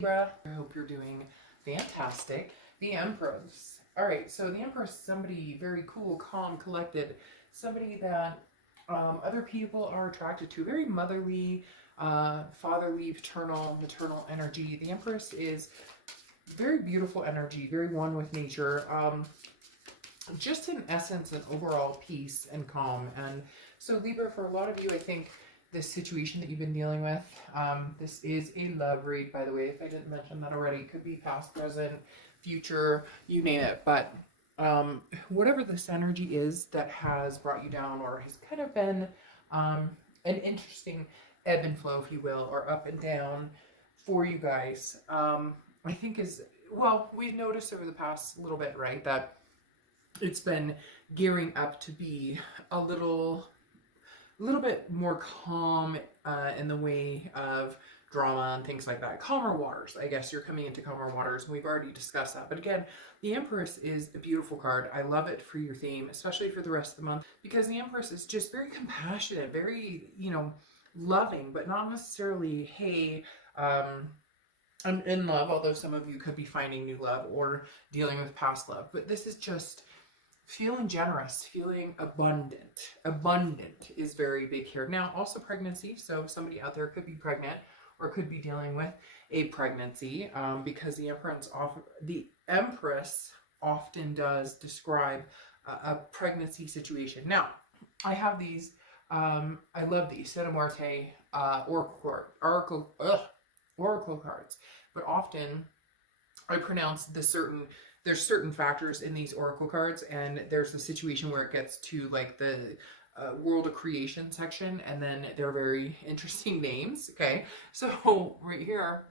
Libra, I hope you're doing fantastic. The Empress. All right, so the Empress is somebody very cool, calm, collected, somebody that other people are attracted to. Very motherly, fatherly, paternal, maternal energy. The Empress is very beautiful energy, very one with nature. Just in essence, an overall peace and calm. And so Libra, for a lot of you, I think this situation that you've been dealing with, this is a love read, by the way, if I didn't mention that already. It could be past, present, future, you name it. But whatever this energy is that has brought you down or has kind of been an interesting ebb and flow, if you will, or up and down for you guys, I think is, well, we've noticed over the past little bit, right, that it's been gearing up to be a little bit more calm in the way of drama and things like that. Calmer waters, I guess you're coming into calmer waters, and we've already discussed that. But again, the Empress is a beautiful card. I love it for your theme, especially for the rest of the month, because the Empress is just very compassionate, very, loving, but not necessarily, hey, I'm in love, although some of you could be finding new love or dealing with past love. But this is just feeling generous, feeling abundant. Abundant is very big here. Now, also pregnancy. So somebody out there could be pregnant or could be dealing with a pregnancy, because the Empress often does describe a pregnancy situation. Now, I have these. I love these Cinemarte oracle cards, but often I pronounce there's certain factors in these oracle cards, and there's the situation where it gets to like the world of creation section, and then they're very interesting names. Okay, so right here,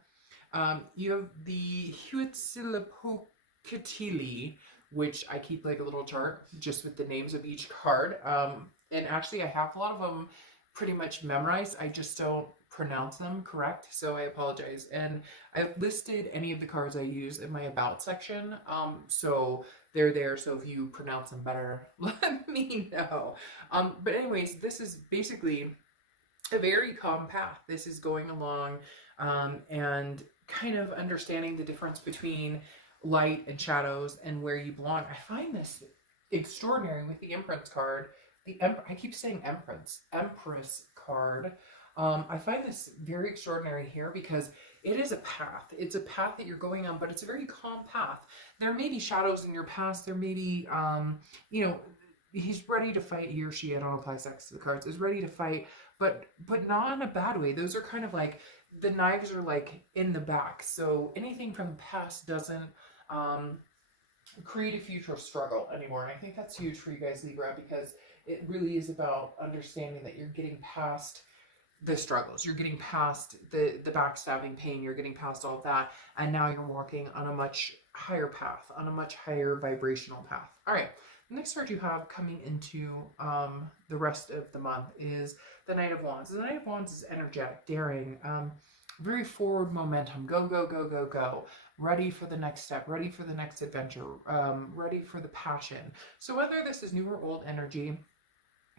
you have the Huitzilopochtli, which I keep like a little chart just with the names of each card. And actually, I have a lot of them pretty much memorized. I just don't pronounce them correct, so I apologize. And I've listed any of the cards I use in my about section, so they're there, so if you pronounce them better, let me know. But anyways, this is basically a very calm path. This is going along and kind of understanding the difference between light and shadows and where you belong. I find this extraordinary with the Empress card. I keep saying Empress card. I find this very extraordinary here because it is a path. It's a path that you're going on, but it's a very calm path. There may be shadows in your past. There may be, he's ready to fight. He or she, I don't apply sex to the cards, is ready to fight, but not in a bad way. Those are kind of like, the knives are like in the back. So anything from the past doesn't create a future struggle anymore. And I think that's huge for you guys, Libra, because it really is about understanding that you're getting past the struggles, you're getting past the backstabbing pain, you're getting past all of that, and now you're walking on a much higher path, on a much higher vibrational path. All right, the next card you have coming into the rest of the month is the Knight of Wands. The Knight of Wands is energetic, daring, very forward momentum, go, go, go, go, go, ready for the next step, ready for the next adventure, ready for the passion. So whether this is new or old energy,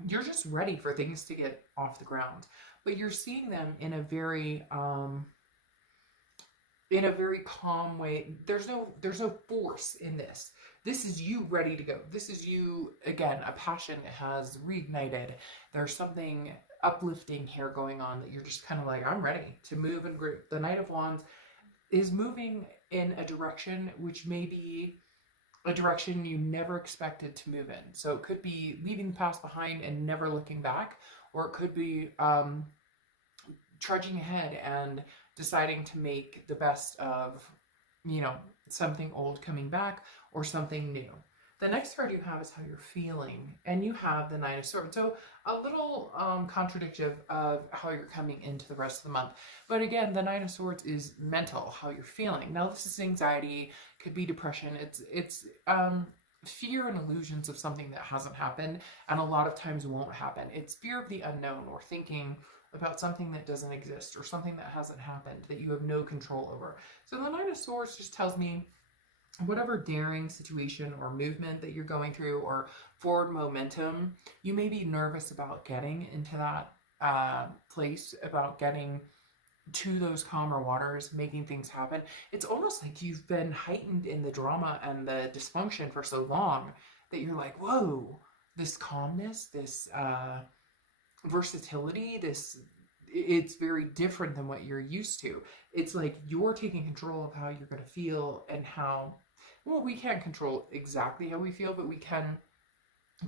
you're just ready for things to get off the ground, but you're seeing them in a very calm way. There's no force in this. This is you ready to go. This is you, again, a passion has reignited. There's something uplifting here going on that you're just kind of like, I'm ready to move and grow. The Knight of Wands is moving in a direction which may be a direction you never expected to move in. So it could be leaving the past behind and never looking back, or it could be trudging ahead and deciding to make the best of, something old coming back or something new. The next card you have is how you're feeling, and you have the Nine of Swords. So a little contradictive of how you're coming into the rest of the month. But again, the Nine of Swords is mental, how you're feeling. Now this is anxiety, could be depression. It's fear and illusions of something that hasn't happened and a lot of times won't happen. It's fear of the unknown, or thinking about something that doesn't exist or something that hasn't happened that you have no control over. So the Nine of Swords just tells me whatever daring situation or movement that you're going through or forward momentum, you may be nervous about getting into that place, about getting to those calmer waters, making things happen. It's almost like you've been heightened in the drama and the dysfunction for so long that you're like, whoa, this calmness, this versatility, it's very different than what you're used to. It's like you're taking control of how you're going to feel and how, well, we can't control exactly how we feel, but we can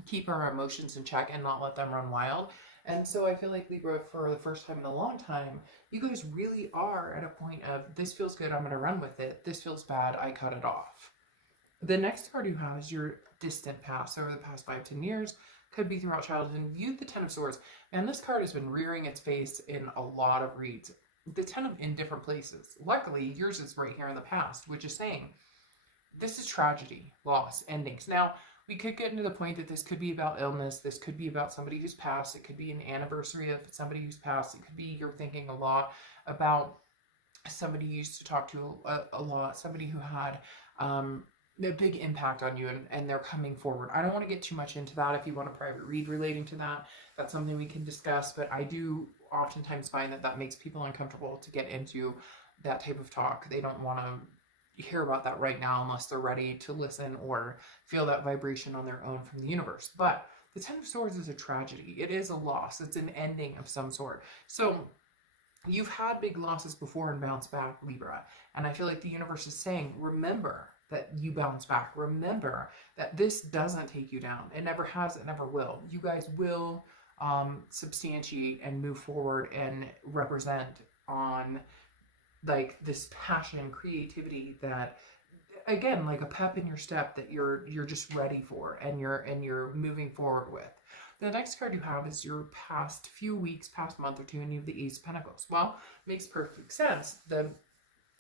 keep our emotions in check and not let them run wild. And so I feel like Libra, for the first time in a long time, you guys really are at a point of, this feels good, I'm going to run with it. This feels bad, I cut it off. The next card you have is your distant past, over the past 5-10 years. Could be throughout childhood. And viewed the Ten of Swords. And this card has been rearing its face in a lot of reads. The Ten of in different places. Luckily, yours is right here in the past, which is saying this is tragedy, loss, endings. Now, we could get into the point that this could be about illness. This could be about somebody who's passed. It could be an anniversary of somebody who's passed. It could be you're thinking a lot about somebody you used to talk to a lot, somebody who had a big impact on you, and they're coming forward. I don't want to get too much into that. If you want a private read relating to that, that's something we can discuss, but I do oftentimes find that makes people uncomfortable to get into that type of talk. They don't want to hear about that right now unless they're ready to listen or feel that vibration on their own from the universe. But the Ten of Swords is a tragedy. It is a loss. It's an ending of some sort. So you've had big losses before and bounced back, Libra. And I feel like the universe is saying, remember that you bounce back. Remember that this doesn't take you down. It never has, it never will. You guys will substantiate and move forward and represent on like this passion, creativity that, again, like a pep in your step that you're just ready for and you're moving forward with. The next card you have is your past few weeks, past month or two, and you have the Ace of Pentacles. Well, makes perfect sense. The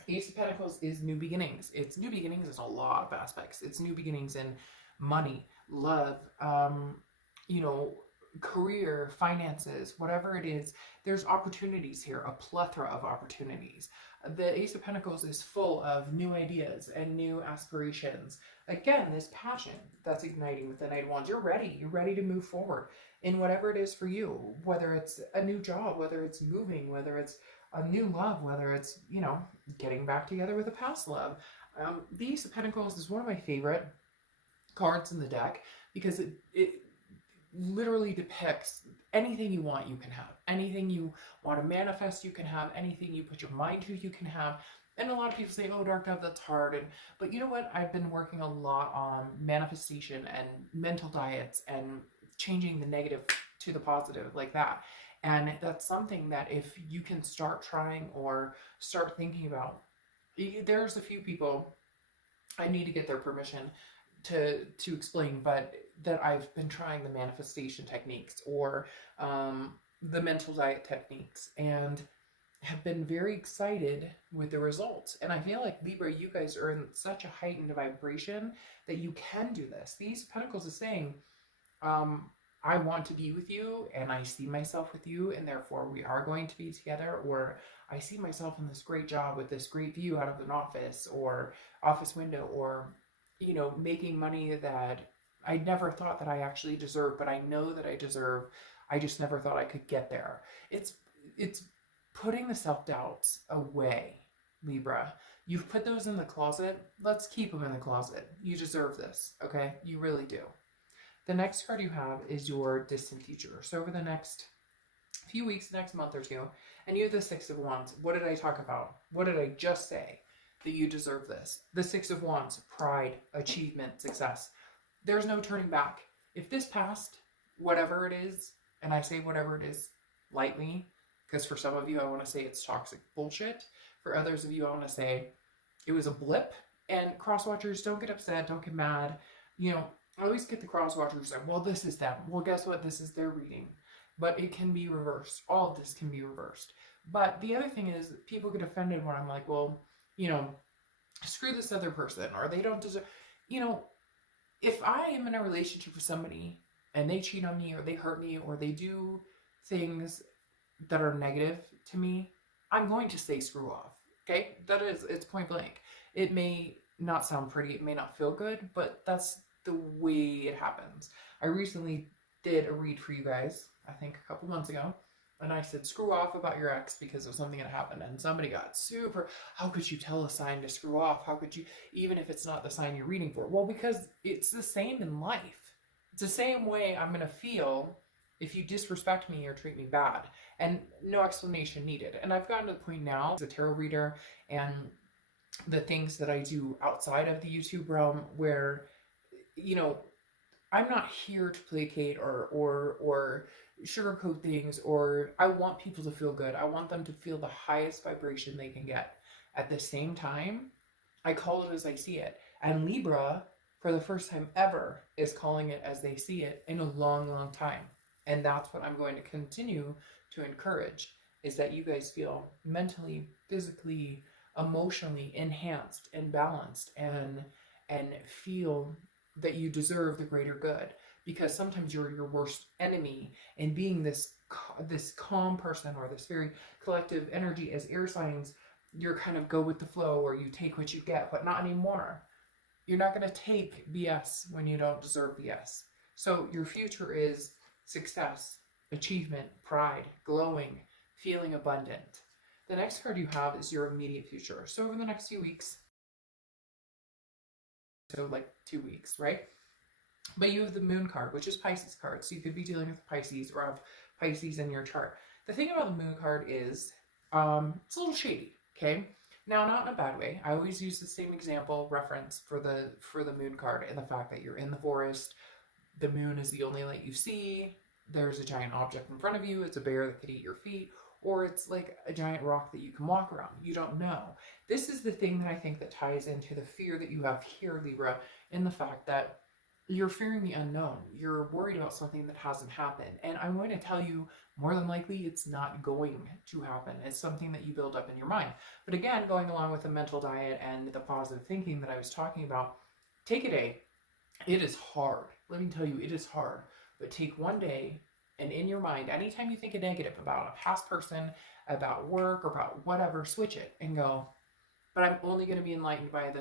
Ace of Pentacles is new beginnings. It's new beginnings in a lot of aspects. It's new beginnings in money, love, career, finances, whatever it is. There's opportunities here, a plethora of opportunities. The Ace of Pentacles is full of new ideas and new aspirations. Again, this passion that's igniting with the Knight of Wands. You're ready. You're ready to move forward in whatever it is for you, whether it's a new job, whether it's moving, whether it's a new love, whether it's, getting back together with a past love. The Ace of Pentacles is one of my favorite cards in the deck because it literally depicts anything you want, you can have. Anything you want to manifest, you can have. Anything you put your mind to, you can have. And a lot of people say, oh, Dark Dove, that's hard. But you know what? I've been working a lot on manifestation and mental diets and changing the negative to the positive like that. And that's something that if you can start trying or start thinking about, there's a few people, I need to get their permission to explain, but that I've been trying the manifestation techniques or the mental diet techniques and have been very excited with the results. And I feel like Libra, you guys are in such a heightened vibration that you can do this. These Pentacles is saying, I want to be with you and I see myself with you and therefore we are going to be together, or I see myself in this great job with this great view out of an office or office window, or, making money that I never thought that I actually deserved, but I know that I deserve. I just never thought I could get there. It's putting the self-doubts away, Libra. You've put those in the closet. Let's keep them in the closet. You deserve this, okay? You really do. The next card you have is your distant future. So over the next few weeks, next month or two, and you have the Six of Wands. What did I talk about? What did I just say? That you deserve this. The Six of Wands, pride, achievement, success. There's no turning back. If this passed, whatever it is, and I say whatever it is lightly, because for some of you, I want to say it's toxic bullshit. For others of you, I want to say it was a blip. And cross-watchers, don't get upset, don't get mad. I always get the cross-watchers like, well, this is them. Well, guess what? This is their reading. But it can be reversed. All of this can be reversed. But the other thing is, people get offended when I'm like, well, screw this other person, or they don't deserve, if I am in a relationship with somebody and they cheat on me or they hurt me or they do things that are negative to me, I'm going to say screw off. Okay? It's point blank. It may not sound pretty, it may not feel good, but that's the way it happens. I recently did a read for you guys, I think a couple months ago, And I said, screw off about your ex because of something that happened. And somebody got super, how could you tell a sign to screw off? How could you, even if it's not the sign you're reading for? Well, because it's the same in life. It's the same way I'm going to feel if you disrespect me or treat me bad. And no explanation needed. And I've gotten to the point now as a tarot reader and the things that I do outside of the YouTube realm where, you know, I'm not here to placate or sugarcoat things, or I want people to feel good. I want them to feel the highest vibration they can get. At the same time, I call it as I see it. And Libra, for the first time ever, is calling it as they see it in a long, long time. And that's what I'm going to continue to encourage, is that you guys feel mentally, physically, emotionally enhanced and balanced, and feel that you deserve the greater good, because sometimes you're your worst enemy. And being this calm person, or this very collective energy as air signs, you're kind of go with the flow, or you take what you get, but not anymore. You're not going to take BS when you don't deserve BS. So your future is success, achievement, pride, glowing, feeling abundant. The next card you have is your immediate future. So over the next few weeks, so like 2 weeks, right? But you have the Moon card, which is Pisces card. So you could be dealing with Pisces or have Pisces in your chart. The thing about the Moon card is it's a little shady, okay? Now, not in a bad way. I always use the same example reference for the Moon card, and the fact that you're in the forest, the moon is the only light you see, there's a giant object in front of you, it's a bear that could eat your feet, or it's like a giant rock that you can walk around. You don't know. This is the thing that I think that ties into the fear that you have here, Libra, in the fact that you're fearing the unknown. You're worried about something that hasn't happened. And I'm going to tell you, more than likely, it's not going to happen. It's something that you build up in your mind. But again, going along with the mental diet and the positive thinking that I was talking about, take a day. It is hard. Let me tell you, it is hard. But take one day, and in your mind, anytime you think a negative about a past person, about work, or about whatever, switch it and go, but I'm only going to be enlightened by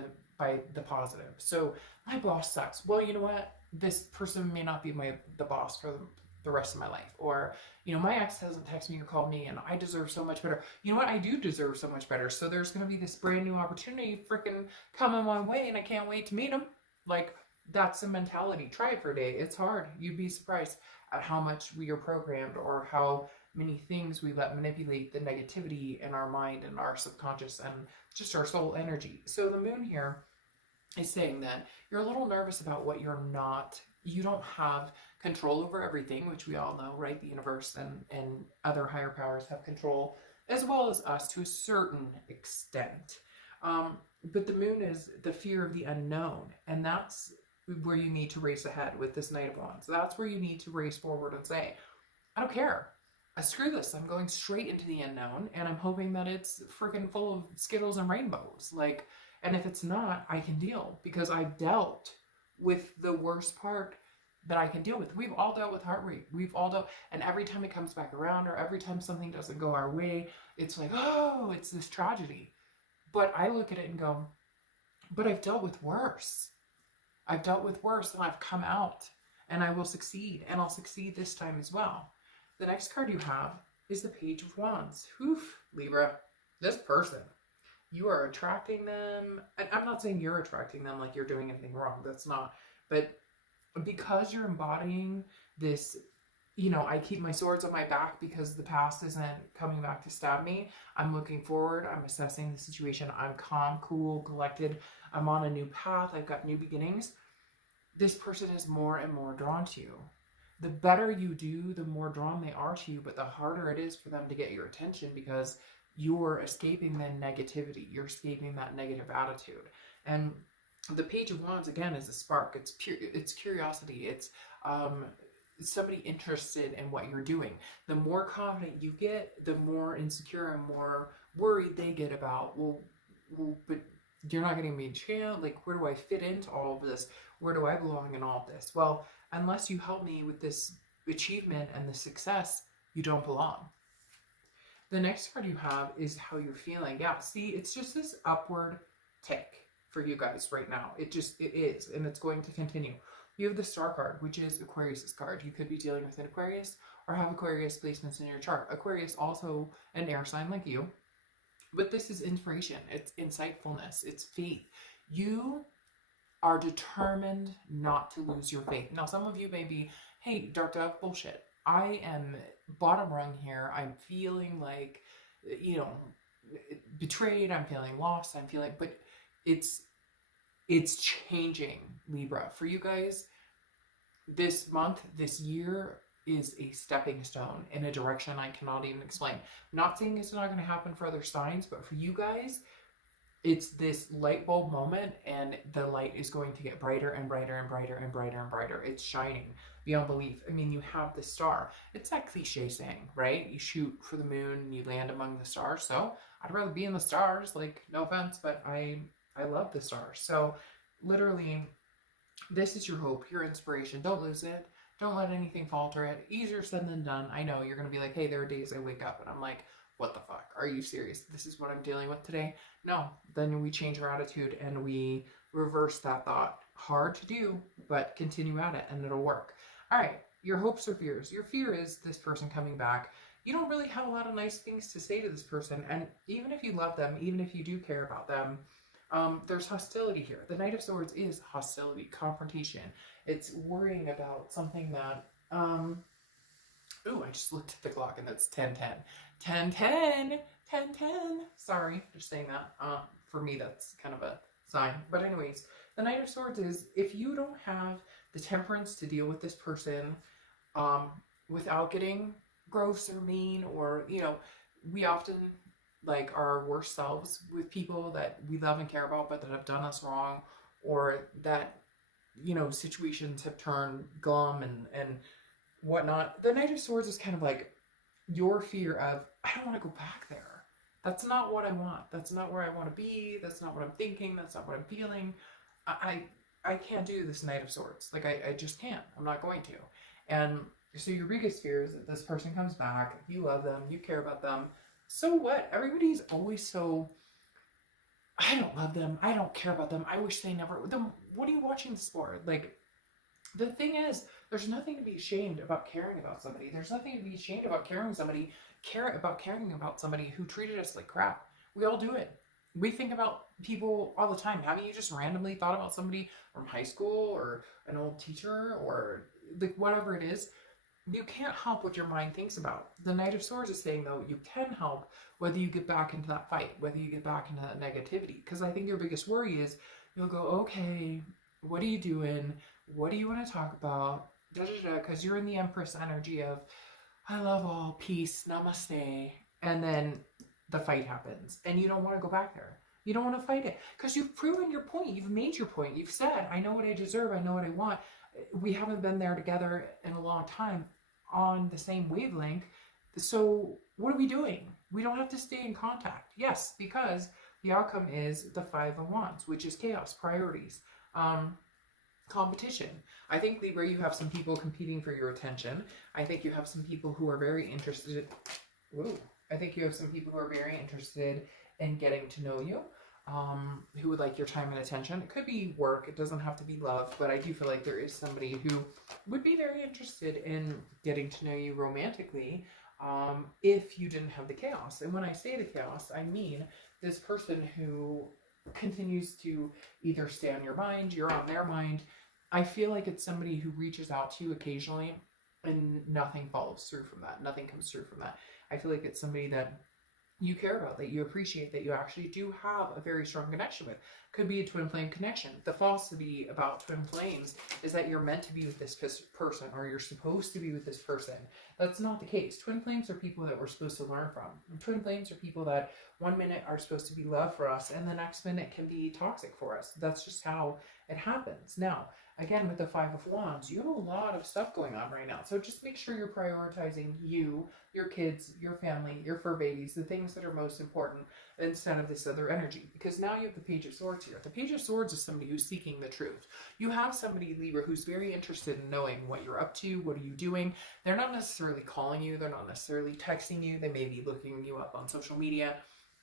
the positive. So my boss sucks. Well, you know what? This person may not be the boss for the rest of my life. Or, you know, my ex hasn't texted me or called me, and I deserve so much better. You know what? I do deserve so much better. So there's going to be this brand new opportunity freaking coming my way, and I can't wait to meet him. Like, that's the mentality. Try it for a day. It's hard. You'd be surprised at how much we are programmed, or how many things we let manipulate the negativity in our mind and our subconscious and just our soul energy. So the moon here is saying that you're a little nervous about what you don't have control over everything, which we all know, right? The universe and other higher powers have control, as well as us to a certain extent. But the moon is the fear of the unknown, and that's where you need to race ahead with this Knight of Wands. That's where you need to race forward and say, I don't care. Screw this. I'm going straight into the unknown, and I'm hoping that it's freaking full of Skittles and rainbows. Like, and if it's not, I can deal, because I've dealt with the worst part that I can deal with. We've all dealt with heart rate. We've all dealt, and every time it comes back around, or every time something doesn't go our way, it's like, oh, it's this tragedy. But I look at it and go, but I've dealt with worse. I've dealt with worse, and I've come out, and I will succeed, and I'll succeed this time as well. The next card you have is the Page of Wands. Oof, Libra, this person, you are attracting them. And I'm not saying you're attracting them like you're doing anything wrong. That's not. But because you're embodying this, you know, I keep my swords on my back because the past isn't coming back to stab me. I'm looking forward. I'm assessing the situation. I'm calm, cool, collected. I'm on a new path. I've got new beginnings. This person is more and more drawn to you. The better you do, the more drawn they are to you, but the harder it is for them to get your attention, because you're escaping the negativity. You're escaping that negative attitude. And the Page of Wands, again, is a spark. It's pure, it's curiosity. It's somebody interested in what you're doing. The more confident you get, the more insecure and more worried they get about, well, but you're not getting me a chance. Like, where do I fit into all of this? Where do I belong in all of this? Well, unless you help me with this achievement and the success, you don't belong. The next card you have is how you're feeling. Yeah, see, it's just this upward tick for you guys right now. It is, and it's going to continue. You have the Star card, which is Aquarius's card. You could be dealing with an Aquarius or have Aquarius placements in your chart. Aquarius also an air sign like you, but this is inspiration. It's insightfulness. It's faith. You are determined not to lose your faith. Now, some of you may be, hey, Dark Dove, bullshit. I am bottom rung here. I'm feeling like, you know, betrayed. I'm feeling lost. I'm feeling, but it's changing, Libra. For you guys, this month, this year is a stepping stone in a direction I cannot even explain. I'm not saying it's not going to happen for other signs, but for you guys, it's this light bulb moment, and the light is going to get brighter and brighter and brighter and brighter and brighter. It's shining beyond belief. I mean, you have the star. It's that cliche saying, right? You shoot for the moon and you land among the stars. So I'd rather be in the stars. Like, no offense, but I love the stars. So literally, this is your hope, your inspiration. Don't lose it. Don't let anything falter it. Easier said than done. I know you're going to be like, hey, there are days I wake up and I'm like, what the fuck? Are you serious? This is what I'm dealing with today? No. Then we change our attitude and we reverse that thought. Hard to do, but continue at it and it'll work. All right. Your hopes or fears. Your fear is this person coming back. You don't really have a lot of nice things to say to this person. And even if you love them, even if you do care about them, there's hostility here. The Knight of Swords is hostility, confrontation. It's worrying about something that, ooh, I just looked at the clock and that's 10:10. 10:10, 10:10. Sorry, just saying that. For me, that's kind of a sign. But anyways, the Knight of Swords is, if you don't have the temperance to deal with this person, without getting gross or mean, or, you know, we often like our worst selves with people that we love and care about, but that have done us wrong, or that, you know, situations have turned glum and whatnot. The Knight of Swords is kind of like your fear of, I don't want to go back there. That's not what I want. That's not where I want to be. That's not what I'm thinking. That's not what I'm feeling. I can't do this Knight of Swords. Like, I just can't. I'm not going to. And so your biggest fear is that this person comes back. You love them. You care about them. So what? Everybody's always so, I don't love them. I don't care about them. I wish they never, then what are you watching this for? Like, the thing is, there's nothing to be ashamed about caring about somebody. There's nothing to be ashamed about caring about somebody who treated us like crap. We all do it. We think about people all the time. Haven't you just randomly thought about somebody from high school or an old teacher or like whatever it is? You can't help what your mind thinks about. The Knight of Swords is saying, though, you can help whether you get back into that fight, whether you get back into that negativity. Because I think your biggest worry is you'll go, okay, what are you doing? What do you want to talk about? Because you're in the Empress energy of, I love all, peace, namaste. And then the fight happens. And you don't want to go back there. You don't want to fight it. Because you've proven your point. You've made your point. You've said, I know what I deserve. I know what I want. We haven't been there together in a long time on the same wavelength. So what are we doing? We don't have to stay in contact. Yes, because the outcome is the Five of Wands, which is chaos, priorities, competition. I think, Libra, you have some people competing for your attention. I think you have some people who are very interested. I think you have some people who are very interested in getting to know you. Who would like your time and attention. It could be work. It doesn't have to be love, but I do feel like there is somebody who would be very interested in getting to know you romantically, if you didn't have the chaos. And when I say the chaos, I mean this person who continues to either stay on your mind, you're on their mind. I feel like it's somebody who reaches out to you occasionally and nothing follows through from that. Nothing comes through from that. I feel like it's somebody that you care about, that you appreciate, that you actually do have a very strong connection with. Could be a twin flame connection. The philosophy about twin flames is that you're meant to be with this person, or you're supposed to be with this person. That's not the case. Twin flames are people that we're supposed to learn from. And twin flames are people that 1 minute are supposed to be love for us, and the next minute can be toxic for us. That's just how it happens. Now, again, with the Five of Wands, you have a lot of stuff going on right now. So just make sure you're prioritizing you, your kids, your family, your fur babies, the things that are most important, instead of this other energy. Because now you have the Page of Swords here. The Page of Swords is somebody who's seeking the truth. You have somebody, Libra, who's very interested in knowing what you're up to, what are you doing. They're not necessarily calling you. They're not necessarily texting you. They may be looking you up on social media.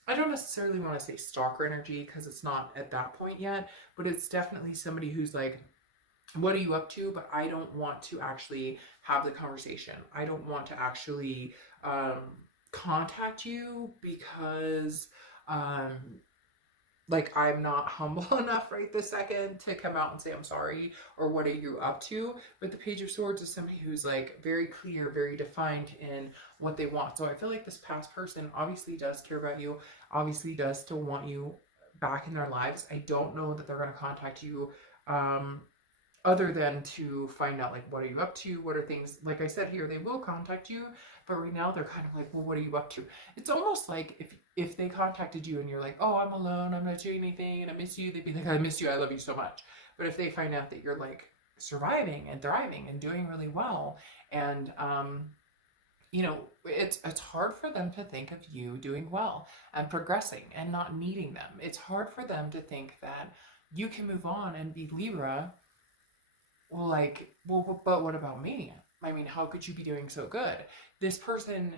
I don't necessarily want to say stalker energy because it's not at that point yet, but it's definitely somebody who's like, what are you up to? But I don't want to actually have the conversation. I don't want to actually contact you because like I'm not humble enough right this second to come out and say I'm sorry or what are you up to. But the Page of Swords is somebody who's like very clear, very defined in what they want. So I feel like this past person obviously does care about you, obviously does still want you back in their lives. I don't know that they're going to contact you other than to find out like what are you up to, what are things, like I said here, they will contact you, but right now they're kind of like, well, what are you up to? It's almost like if they contacted you and you're like, oh, I'm alone, I'm not doing anything and I miss you, they'd be like, I miss you, I love you so much. But if they find out that you're like surviving and thriving and doing really well, and you know, it's hard for them to think of you doing well and progressing and not needing them. It's hard for them to think that you can move on and be Libra. Well, like, well, but what about me? I mean, how could you be doing so good? This person,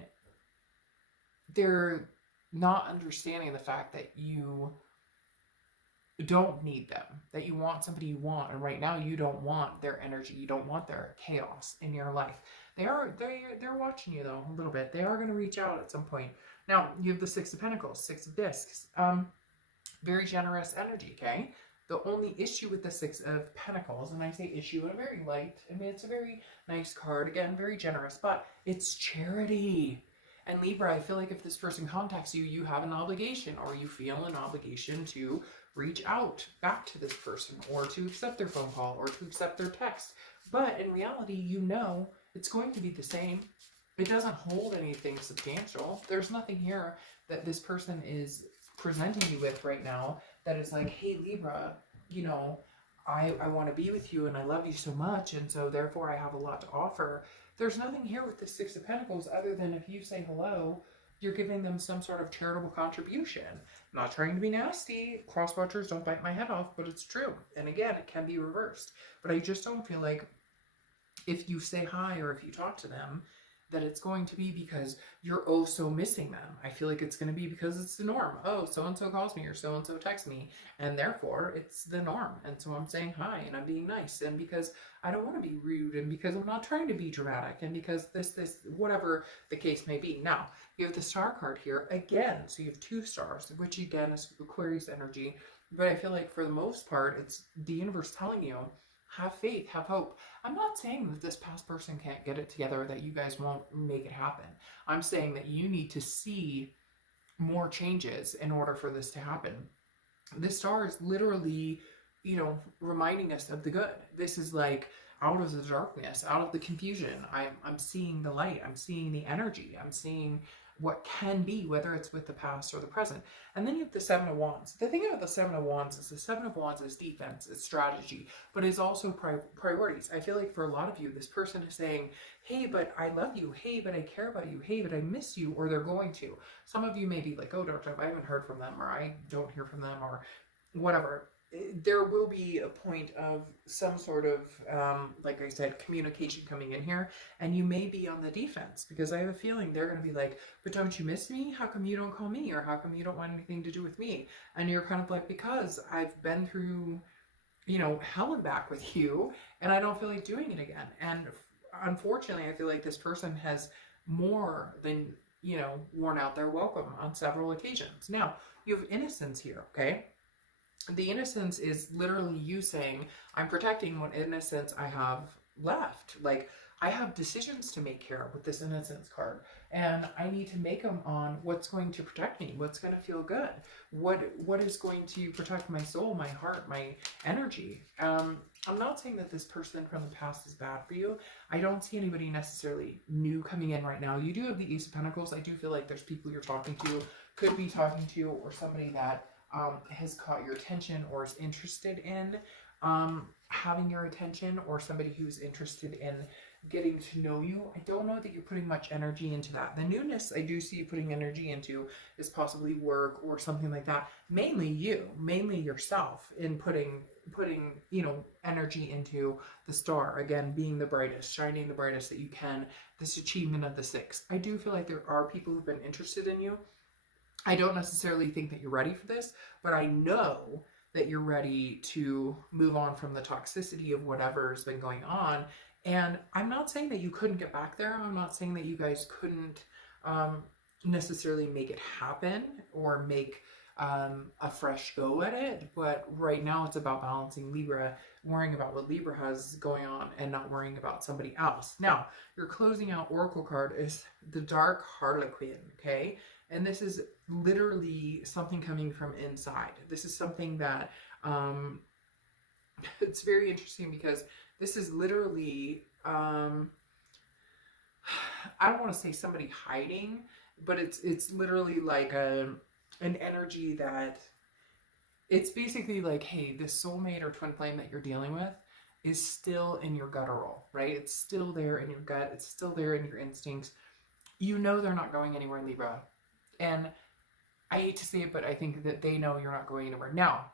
they're not understanding the fact that you don't need them, that you want somebody you want, and right now you don't want their energy, you don't want their chaos in your life. They're watching you though a little bit. They are going to reach out at some point. Now you have the Six of Pentacles, Six of Discs. Very generous energy. Okay. The only issue with the Six of Pentacles, and I say issue in a very light, I mean, it's a very nice card, again, very generous, but it's charity. And Libra, I feel like if this person contacts you, you have an obligation, or you feel an obligation to reach out back to this person, or to accept their phone call, or to accept their text. But in reality, you know it's going to be the same. It doesn't hold anything substantial. There's nothing here that this person is presenting you with right now that is like, hey Libra, you know, I want to be with you and I love you so much, and so therefore I have a lot to offer. There's nothing here with the Six of Pentacles other than if you say hello, you're giving them some sort of charitable contribution. I'm not trying to be nasty. Cross watchers, don't bite my head off, but it's true. And again, it can be reversed. But I just don't feel like if you say hi or if you talk to them, that it's going to be because you're oh so missing them. I feel like it's going to be because it's the norm. Oh, so-and-so calls me or so-and-so texts me, and therefore it's the norm. And so I'm saying hi and I'm being nice, and because I don't want to be rude, and because I'm not trying to be dramatic, and because this, whatever the case may be. Now, you have the Star card here again. So you have two stars, which again is Aquarius energy. But I feel like for the most part, it's the universe telling you, have faith, have hope. I'm not saying that this past person can't get it together, that you guys won't make it happen. I'm saying that you need to see more changes in order for this to happen. This star is literally, you know, reminding us of the good. This is like out of the darkness, out of the confusion. I'm seeing the light. I'm seeing the energy. I'm seeing what can be, whether it's with the past or the present. And then you have the Seven of Wands. The thing about the Seven of Wands is the Seven of Wands is defense, it's strategy, but it's also priorities. I feel like for a lot of you, this person is saying, hey, but I love you. Hey, but I care about you. Hey, but I miss you, or they're going to. Some of you may be like, oh, I haven't heard from them, or I don't hear from them, or whatever. There will be a point of some sort of, like I said, communication coming in here, and you may be on the defense, because I have a feeling they're going to be like, but don't you miss me? How come you don't call me? Or how come you don't want anything to do with me? And you're kind of like, because I've been through, you know, hell and back with you, and I don't feel like doing it again. And unfortunately, I feel like this person has more than, you know, worn out their welcome on several occasions. Now, you have innocence here, okay? The innocence is literally you saying, I'm protecting what innocence I have left. Like, I have decisions to make here with this innocence card, and I need to make them on what's going to protect me, what's going to feel good, what is going to protect my soul, my heart, my energy. I'm not saying that this person from the past is bad for you. I don't see anybody necessarily new coming in right now. You do have the Ace of Pentacles. I do feel like there's people you're talking to, could be talking to, or somebody that has caught your attention or is interested in having your attention, or somebody who's interested in getting to know you. I don't know that you're putting much energy into that. The newness I do see you putting energy into is possibly work or something like that. Mainly you, mainly yourself, in putting you know, energy into the star, again, being the brightest, shining the brightest that you can, this achievement of the Six. I do feel like there are people who've been interested in you. I don't necessarily think that you're ready for this, but I know that you're ready to move on from the toxicity of whatever's been going on. And I'm not saying that you couldn't get back there. I'm not saying that you guys couldn't necessarily make it happen or make a fresh go at it. But right now it's about balancing Libra, worrying about what Libra has going on and not worrying about somebody else. Now, your closing out oracle card is the Dark Harlequin, okay? And this is literally something coming from inside. This is something that, it's very interesting because this is literally, I don't want to say somebody hiding, but it's literally like an energy that, it's basically like, hey, this soulmate or twin flame that you're dealing with is still in your guttural, right? It's still there in your gut. It's still there in your instincts. You know they're not going anywhere, Libra. And I hate to say it, but I think that they know you're not going anywhere. Now,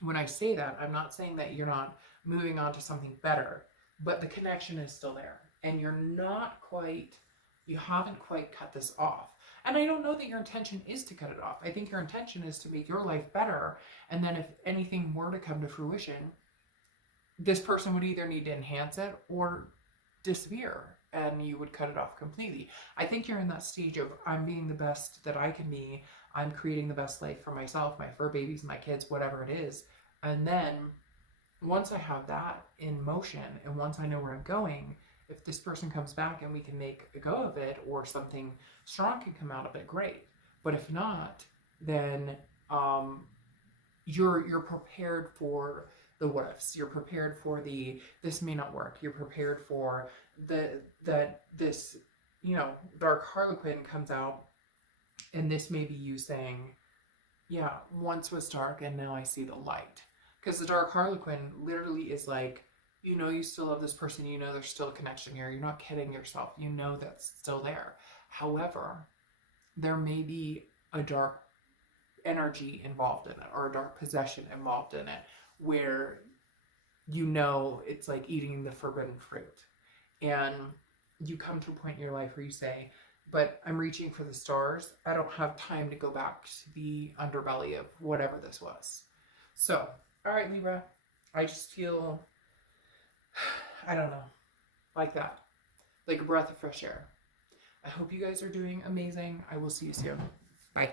when I say that, I'm not saying that you're not moving on to something better, but the connection is still there. And you're not quite, you haven't quite cut this off. And I don't know that your intention is to cut it off. I think your intention is to make your life better. And then if anything were to come to fruition, this person would either need to enhance it or disappear, and you would cut it off completely. I think you're in that stage of, I'm being the best that I can be. I'm creating the best life for myself, my fur babies, my kids, whatever it is. And then once I have that in motion and once I know where I'm going, if this person comes back and we can make a go of it or something strong can come out of it, great. But if not, then you're prepared for the what ifs. You're prepared for the, this may not work. You're prepared for this, you know, Dark Harlequin comes out, and this may be you saying, yeah, once was dark and now I see the light. Because the Dark Harlequin literally is like, you know, you still love this person. You know, there's still a connection here. You're not kidding yourself. You know that's still there. However, there may be a dark energy involved in it or a dark possession involved in it where, you know, it's like eating the forbidden fruit. And you come to a point in your life where you say, but I'm reaching for the stars. I don't have time to go back to the underbelly of whatever this was. So, all right, Libra, I just feel, I don't know, like that, like a breath of fresh air. I hope you guys are doing amazing. I will see you soon. Bye.